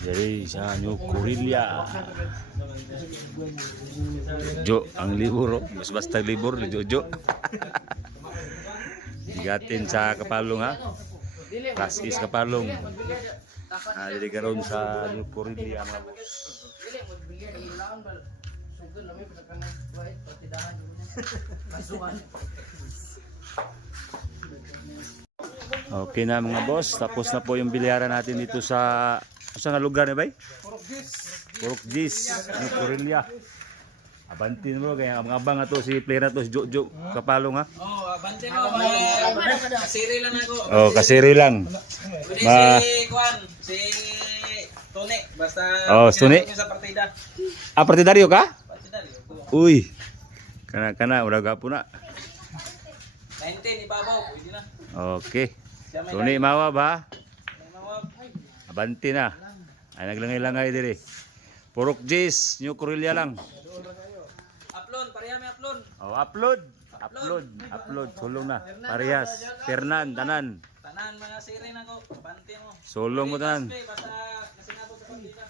Jadi sa New Corilla. Jo ang libur, mas basta libur ni Jojo. Digatin sa Kapalong ha. Class is Kapalong. Jadi karon sa New Corilla mga boss. Okay na mga boss, tapos na po yung bilyaran natin dito sa saan lugar na bay? Purokgis, New Corilla. Abanti mo kaya abang ato si player na to si Jojo Kapalong ha. Oh, abanti mo. Kasiri lang ako. Oh, kasiri lang. Si Juan, si Tony, basta Tony sa partida. Ah, partidaryo ka? Partidaryo. Uy. Kana ura gapo na. 19 ibabaw, pwede na. Okay. Tony mawa ba? Mawag. Abanti na. Ay naglangay-langay dire. Purokgis, New Corilla lang. Upload, pareha may upload. Oh, upload. Sulong na. Parehas. Fernan, tanan. Tanan mga siri na ko, abanti mo. Sulong mo tanan. Basta kasi nabot sa partida.